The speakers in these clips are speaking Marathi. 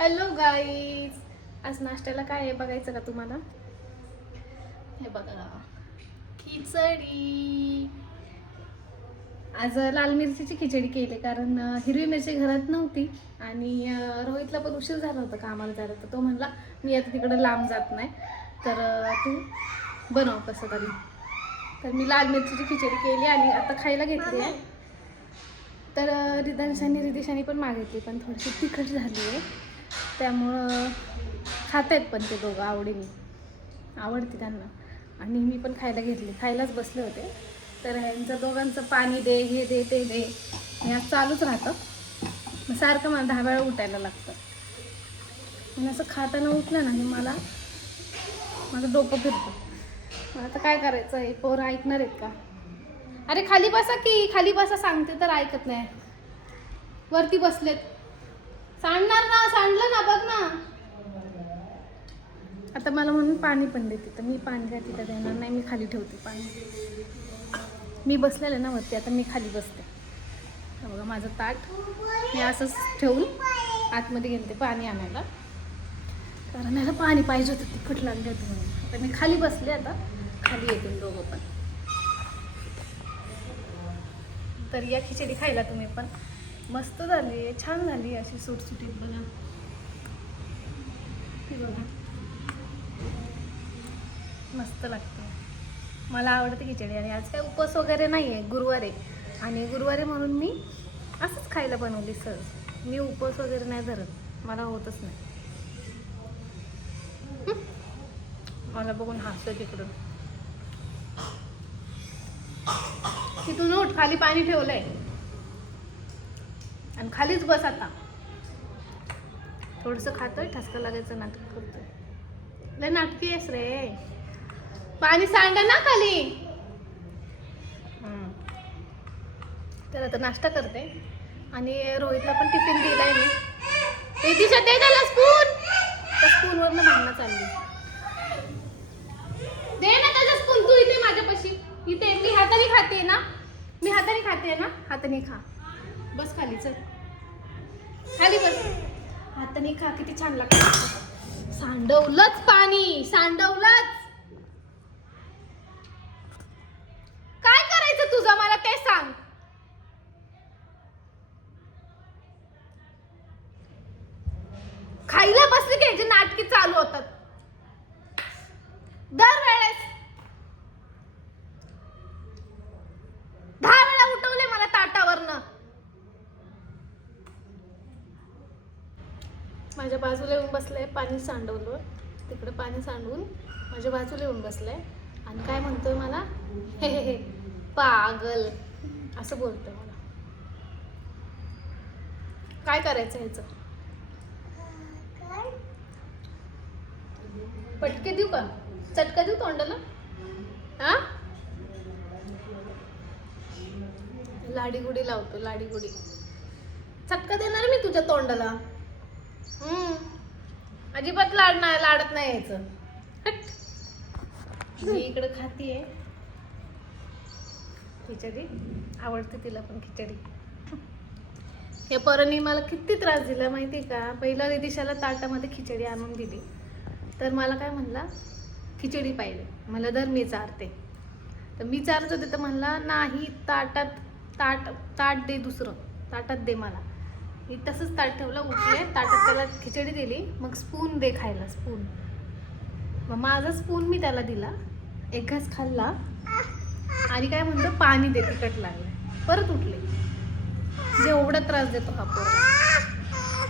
हॅलो गाईज, आज नाश्त्याला काय आहे बघायचं का तुम्हाला? हे बघा, खिचडी. आज लाल मिरचीची खिचडी केली कारण हिरवी मिरची घरात नव्हती आणि रोहितला पण उशीर झाला होता कामाला जायला. तर तो म्हणला मी आता तिकडे लांब जात नाही, तर तू बनव कसं तरी. तर मी लाल मिरचीची खिचडी केली आणि आता खायला घेतली आहे. तर रिदिशाने पण मागितली, पण थोडीशी तिखट झाली आहे, त्यामुळं खात आहेत पण ते दोघं आवडीने, आवडते त्यांना. आणि मी पण खायला घेतली, खायलाच बसले होते. तर ह्यांचं दोघांचं पाणी दे, हे दे, ते दे, हे आज चालूच राहतं. मग सारखं मला 10 वेळा उठायला लागतं. आणि असं खाताना उठलं ना, मला माझं डोकं फिरतं. मग आता काय करायचं आहे? पोरं ऐकणार आहेत का? अरे खाली बसा की, खाली बसा सांगते तर ऐकत नाही. वरती बसलेत, सांडणार ना, सांडलं ना, बघ ना. आता मला म्हणून पाणी पण देते, तर मी पाणी काय तिथं देणार नाही, मी खाली ठेवते पाणी. मी बसलेले ना वरती, आता मी खाली बसते. बघा माझं ताट मी असंच ठेवून आतमध्ये गेलते पाणी आणायला, कारण मला पाणी पाहिजे होतं, तिखट लागले होते म्हणून. आता मी खाली बसले, आता खाली येतील दोघं पण. तर या खिचडी खायला तुम्ही पण. मस्त झाली, छान झाली, अशी सुटसुटीत बघा. ती बघा मस्त लागते, मला आवडते खिचडी. आणि आज काय उपवास वगैरे नाही आहे, गुरुवार आहे. आणि गुरुवारी म्हणून मी असंच खायला बनवली सहज. मी उपवास वगैरे नाही धरत, मला होतच नाही. मला बघून हसतो तिकडून. तिथून उठ, खाली पाणी ठेवलंय आणि खालीच बस आता. थोडंसं खातोय, ठसका लागायचं नाटक करतोय. लय नाटकी आहेस रे. पाणी सांडा ना खाली. तर आता नाश्ता करते आणि रोहितला पण टिफिन दिलाय मी. रिदिशा दे त्याला स्पून. त्या स्पूनवरनं भांडणं चालली. दे ना त्याचा स्पून, तू इथे माझ्यापाशी. इथे मी हाताने खाते ना, मी हाताने खाते ना, हाताने खा. बस खाली, चल खाली बस. हाताने खा, किती छान लागतं. सांडवलंच पाणी, सांडवलंच. काय करायचं तुझं, मला ते सांग. खायला बसले की ह्याचे नाटकी चालू होतात दरवेळेस. 10 वेळा उठवले मला ताटावरनं. माझ्या बाजूला येऊन बसलाय, पाणी सांडवलं तिकडे, पाणी सांडवून माझ्या बाजूला येऊन बसलाय आणि काय म्हणतोय मला, हे हे हे पागल असं बोलतोय मला. काय करायचं ह्याचं? पटके देऊ का, चटका देऊ तोंडाला? हा, लाडीगुडी लावतो, लाडीगुडी. चटका देणार मी तुझ्या तोंडाला. अजिबात लाडत नाही यायचं. मी इकडे खातीये खिचडी, आवडते तिला पण खिचडी. हे पोरांनी मला किती त्रास दिला माहिती का. पहिला रिदिशाला ताटामध्ये खिचडी आणून दिली, तर मला काय म्हणला, खिचडी पाहिजे. मला दर मी चारते, तर मी चारत होते, तर म्हणला नाही, ताट दे, दुसरं ताटात दे मला. मी तसंच ताट ठेवलं, उठले, ताटात त्याला खिचडी दिली, मग स्पून दे खायला, स्पून. मग माझा स्पून मी त्याला दिला, एक घास खाल्ला आणि काय म्हणतो, पाणी दे, तिखट लागलं. परत उठले. जेवढा त्रास देतो हा पोर.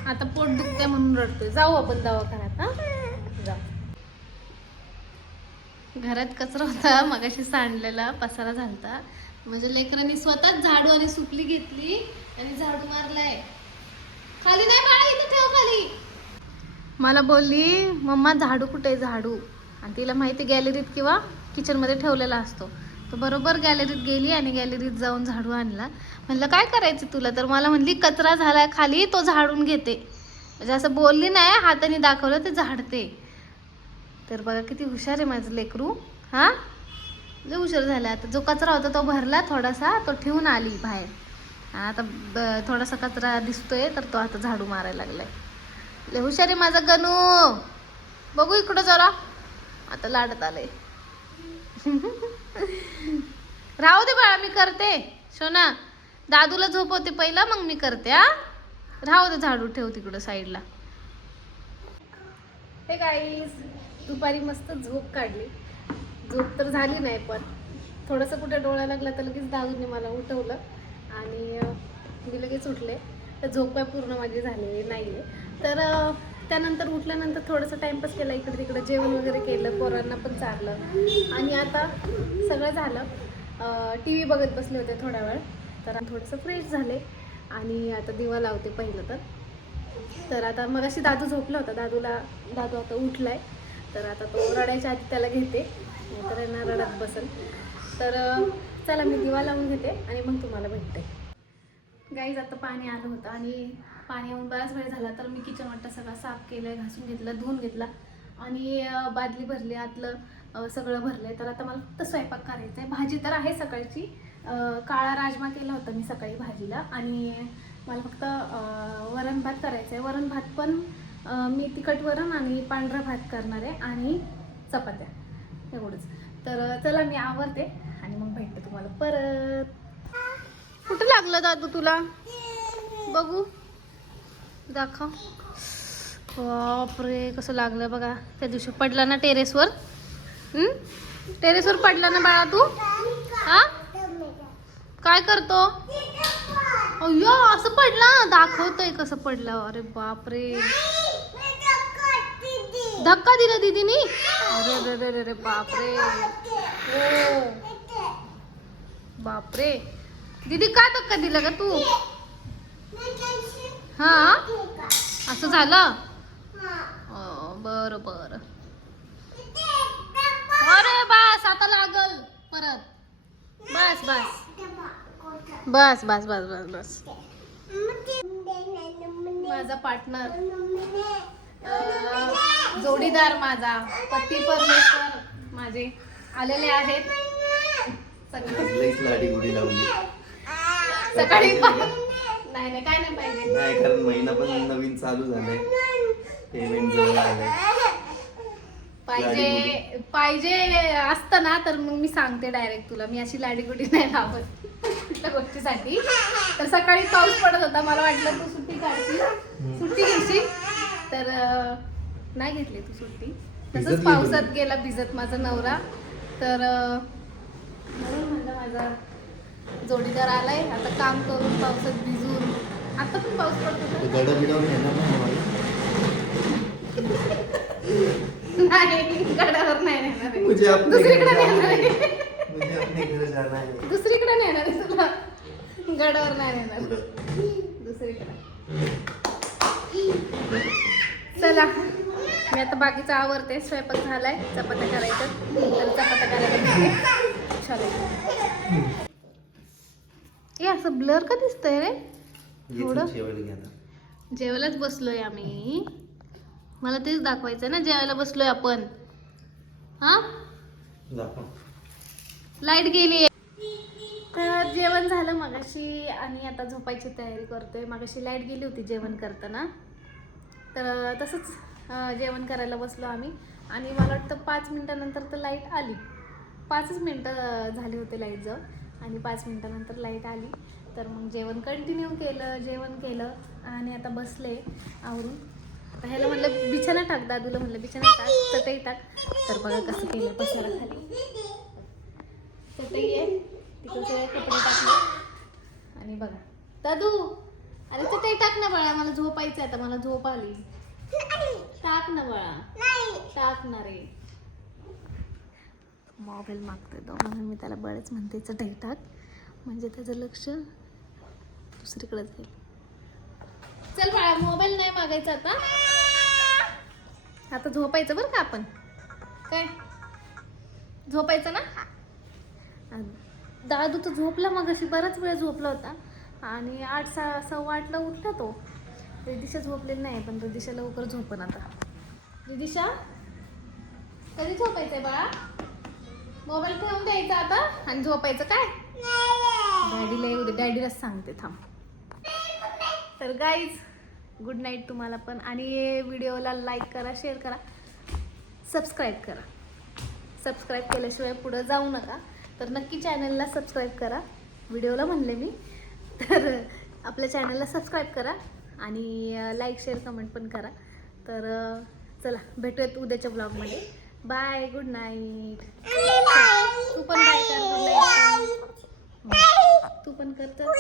आता पोट दुखते म्हणून रडतोय. जाऊ आपण दवाखान्यात. हा जाऊ. घरात कचरा होता मगाशी, सांडलेला पसारा झालता. माझ्या लेकरांनी स्वतःच झाडू आणि सुपली घेतली आणि झाडू मारलाय. खाली नाही बाळा, इथे ठेव खाली. मला बोलली, मम्मा झाडू कुठे आहे, झाडू. आणि तिला माहिती गॅलरीत किंवा किचनमध्ये ठेवलेला असतो. तर बरोबर गॅलरीत गेली आणि गॅलरीत जाऊन झाडू आणला. म्हणलं काय करायचं तुला, तर मला म्हणली कचरा झालाय खाली, तो झाडून घेते. म्हणजे असं बोलली नाही, हाताने दाखवलं ते झाडते. तर बघा किती हुशार आहे माझं लेकरू. हा, लय हुशार झाला. आता जो कचरा होता तो भरला थोडासा, तो ठेवून आली बाहेर. आता थोडासा कचरा दिसतोय, तर तो आता झाडू मारायला लागलाय. लय हुशार आहे माझा गणू. बघू इकडं जरा. आता लाडत आलंय. राहू दे बाळा, मी करते. सोना दादूला झोपवते पहिला, मग मी करते. हा राहू दे, झाडू ठेव तिकडं साईडला. हे गाईस, दुपारी मस्त झोप काढली. झोप तर झाली नाही, पण थोडंसं कुठे डोळा लागला तर लगेच दादूने मला उठवलं आणि मी लगेच उठले. तर झोप काय पूर्ण माझी झालेली नाही आहे. तर त्यानंतर उठल्यानंतर थोडंसं टाईमपास केला, इकडे तिकडे जेवण वगैरे केलं, पोरांना पण चारलं आणि आता सगळं झालं. टी व्ही बघत बसले होते थोडा वेळ. तर थोडंसं फ्रेश झाले आणि आता दिवा लावते पहिलं तर आता मग अशी दादू झोपला होता. दादू आता उठलाय. तर आता तो रडायच्या आधी त्याला घेते, तर यांना रडत बसेल. तर चला मी दिवा लावून घेते आणि मग तुम्हाला भेटते. गाईज आता पाणी आलं होतं आणि पाणी येऊन बराच वेळ झाला. तर मी किचन वाटा सगळा साफ केलं, घासून घेतलं, धुवून घेतला आणि बादली भरली, आतलं सगळं भरलंय. तर आता मला फक्त स्वयंपाक करायचा आहे. भाजी तर आहे सकाळची, काळा राजमा केला होता मी सकाळी भाजीला आणि मला फक्त वरण भात करायचं आहे. वरण भात पण मी तिखट वरण आणि पांढरा भात करणार आहे आणि चपात्या, एवढंच. तर चला मी आवरते आणि मग भेटते तुम्हाला परत. कुठं लागलं दादू तुला? बघू, दाखव. बापरे, कसं लागलं बघा. त्या दिवशी पडला ना टेरेसवर. टेरेसवर पडला ना बाळा तू? हा, काय करतो? अय्यो, असं पडला. दाखवतोय कसं पडलं. अरे बापरे, धक्का दिला दीदीनी. अरे रे रे रे बापरे. ओ बापरे, दीदी काय धक्का दिला का तू? हा, असं झालं. बरं बरं. अरे बस, आता लागल परत. बस बस बस बस बस बस बस. माझा पार्टनर, जोडीदार, माझा पती परमेश्वर माझे आलेले आहेत. सकाळी नाही नाही, काय नाही पाहिजे. नाही, कारण महिना पण नवीन चालू झालाय, पेमेंट जवळ आलंय. पाहिजे असतं ना तर मग मी सांगते डायरेक्ट तुला. मी अशी लाडीगुडी नाही लावत कुठल्या गोष्टीसाठी. तर सकाळी पाऊस पडत होता, मला वाटलं तू सुट्टी काढशील, सुट्टी घेशील, तर नाही घेतली तू सुट्टी. तसंच पावसात गेला भिजत माझा नवरा. तर म्हणून म्हणलं माझा जोडीदार आलाय, आता काम करून पावसात भिजून. आता पण पाऊस पडतो नाही, गडावर नाही नेणार आहे, दुसरीकडे नेणार आहे. दुसरीकडे नेणार आहे तुला, गडावर नाही नेणार, दुसरीकडे. चला मी आता बाकीचं आवरते. स्वयंपाक झालाय, चपात्या करायचं, तर चपात्या करायला चालेल. हे असं ब्लर का दिसतंय रे? थोडं जेवायलाच बसलोय आम्ही. मला तेच दाखवायचं ना, जेवायला बसलोय आपण. हा, लाईट गेली. तर जेवण झालं मगाशी आणि आता झोपायची तयारी करतोय. मगाशी लाईट गेली होती जेवण करताना, तर तसंच जेवण करायला बसलो आम्ही. आणि मला वाटतं 5 मिनिटानंतर तर लाईट आली. 5च मिनटं झाले होते लाईट जाऊन आणि 5 मिनिटानंतर लाईट आली. तर मग जेवण कंटिन्यू केलं, जेवण केलं आणि आता बसले आवरून. आता ह्याला म्हणलं बिछाना टाक, दादूला म्हणलं बिछाना टाक, चटई टाक. तर बघा कसं केलं, बसायला खाली चटई आहे, तिकडे सगळे कपडे टाकले आणि बघा. दादू अरे चटई टाक ना बाळा, मला झोपायचं आहे आता, मला झोप आली. टाक ना बाळा, टाक ना रे. मोबाईल मागतोय तो, म्हणून मी त्याला बळच म्हणते चटई टाक, म्हणजे त्याचं लक्ष दुसरीकडे जाईल. चल बाळा, मोबाईल नाही मागायचा आता, आता झोपायचं बरं का आपण. काय झोपायचं ना? दादू तर झोपला मग, अशी बराच वेळ झोपला होता आणि 8-8:15 उठला तो. रिदिशा झोपलेली नाही, पण रिदिशा लवकर झोपन आता. रिदिशा कधी झोपायचंय बाळा? मोबाईल ठेवून द्यायचा आता आणि झोपायचं काय? डॅडीला येऊ दे, डॅडीलाच सांगते थांब. तर गाईज गुड नाईट तुम्हाला पण. आणि व्हिडिओला लाईक करा, शेअर करा, सबस्क्राईब करा. सबस्क्राईब केल्याशिवाय पुढं जाऊ नका. तर नक्की चॅनलला सबस्क्राईब करा. व्हिडिओला म्हणले मी, तर आपल्या चॅनलला सबस्क्राईब करा आणि लाईक शेअर कमेंट पण करा. तर चला भेटूयात उद्याच्या ब्लॉगमध्ये. Bye, good night. तू पण बाय कर, गुड नाईट. तू पण कर तर गुड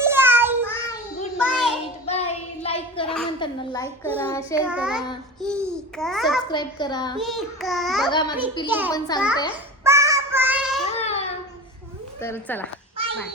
नाईट. बाय. लाईक करा म्हणताना लाईक करा, शेअर करा, सबस्क्राईब करा. बघा माझं पिल्लू पण सांगतोय. तर चला बाय.